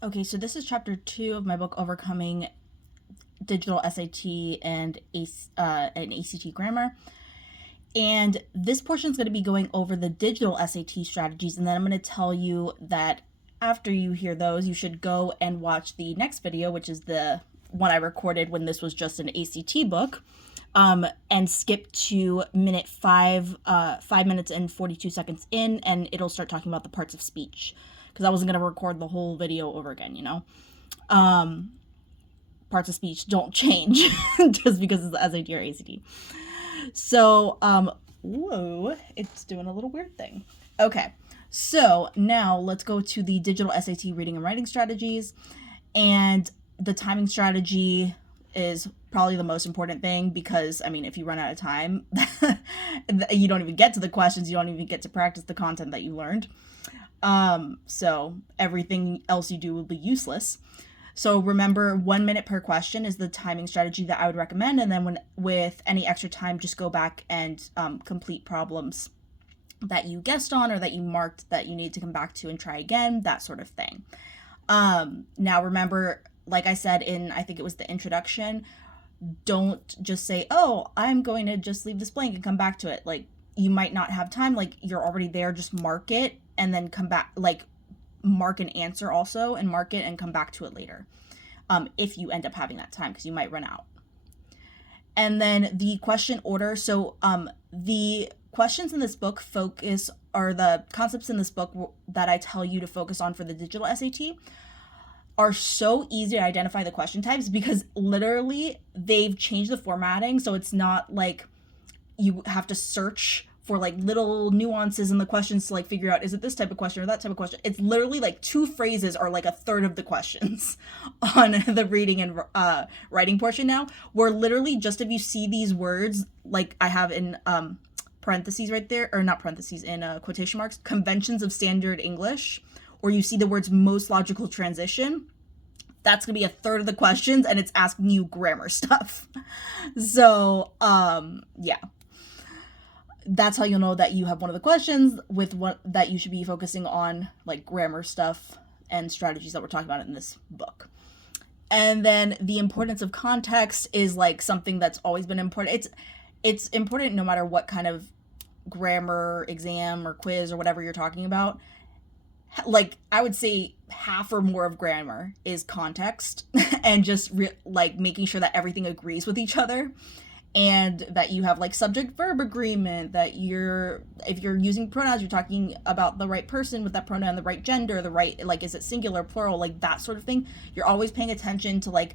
Okay, so this is chapter 2 of my book, Overcoming Digital SAT and ACT Grammar. And this portion is going to be going over the digital SAT strategies, and then I'm going to tell you that after you hear those, you should go and watch the next video, which is the one I recorded when this was just an ACT book, and skip to minute 5 minutes and 42 seconds in, and it'll start talking about the parts of speech, because I wasn't going to record the whole video over again, Parts of speech don't change just because it's the SAT or ACT. So, whoa, it's doing a little weird thing. Okay, so now let's go to the digital SAT reading and writing strategies. And the timing strategy is probably the most important thing because, if you run out of time, you don't even get to the questions, you don't even get to practice the content that you learned. So everything else you do will be useless. So remember, 1 minute per question is the timing strategy that I would recommend. And then with any extra time, just go back and complete problems that you guessed on or that you marked that you need to come back to and try again, that sort of thing. Now remember, like I said I think it was the introduction, don't just say, oh, I'm going to just leave this blank and come back to it. Like, you might not have time, like you're already there, just mark it and then come back, like mark an answer also and mark it and come back to it later, if you end up having that time, because you might run out. And then the question order. So the questions in this book or the concepts in this book that I tell you to focus on for the digital SAT are so easy to identify the question types, because literally they've changed the formatting. So it's not like you have to search for like little nuances in the questions to like figure out, is it this type of question or that type of question? It's literally like 2 phrases are like a third of the questions on the reading and writing portion now, where literally just if you see these words, like I have in parentheses right there, or not parentheses, in quotation marks, conventions of standard English, or you see the words most logical transition, that's going to be a third of the questions, and it's asking you grammar stuff. So, yeah. That's how you'll know that you have one of the questions with what that you should be focusing on, like grammar stuff and strategies that we're talking about in this book. And then the importance of context is like something that's always been important. It's important no matter what kind of grammar exam or quiz or whatever you're talking about. Like, I would say half or more of grammar is context and just like making sure that everything agrees with each other, and that you have like subject verb agreement, that if you're using pronouns, you're talking about the right person with that pronoun, the right gender, the right, like, is it singular, plural, like that sort of thing. You're always paying attention to like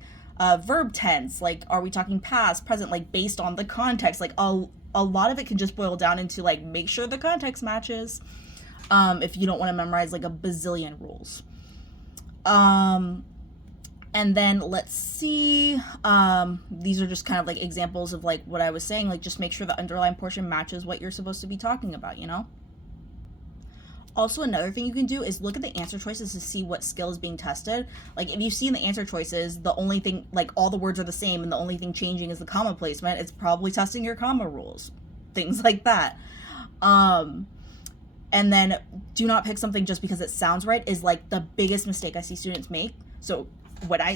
verb tense, like are we talking past, present, like based on the context. Like a lot of it can just boil down into like make sure the context matches, if you don't want to memorize like a bazillion rules. And then let's see, these are just kind of like examples of like what I was saying, like just make sure the underlying portion matches what you're supposed to be talking about, Also, another thing you can do is look at the answer choices to see what skill is being tested. Like, if you see in the answer choices, the only thing, like all the words are the same and the only thing changing is the comma placement, it's probably testing your comma rules, things like that. And then do not pick something just because it sounds right is like the biggest mistake I see students make. So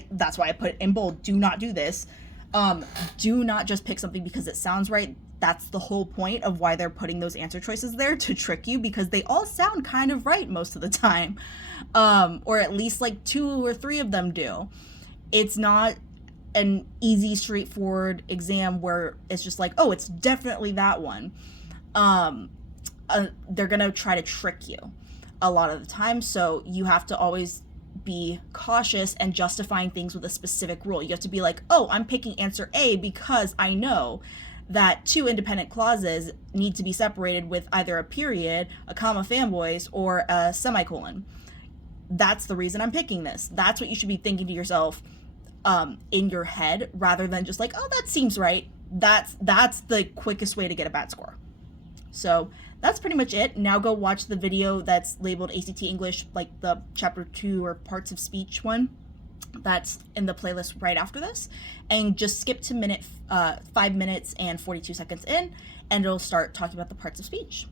that's why I put in bold, do not do this. Do not just pick something because it sounds right. That's the whole point of why they're putting those answer choices there, to trick you, because they all sound kind of right most of the time. Or at least like 2 or 3 of them do. It's not an easy, straightforward exam where it's just like, oh, it's definitely that one. They're gonna try to trick you a lot of the time, so you have to always be cautious and justifying things with a specific rule. You have to be like, oh, I'm picking answer A because I know that 2 independent clauses need to be separated with either a period, a comma fanboys, or a semicolon. That's the reason I'm picking this. That's what you should be thinking to yourself in your head, rather than just like, oh, that seems right. That's the quickest way to get a bad score. So that's pretty much it. Now go watch the video that's labeled ACT English, like the chapter 2 or parts of speech one. That's in the playlist right after this. And just skip to 5 minutes and 42 seconds in, and it'll start talking about the parts of speech.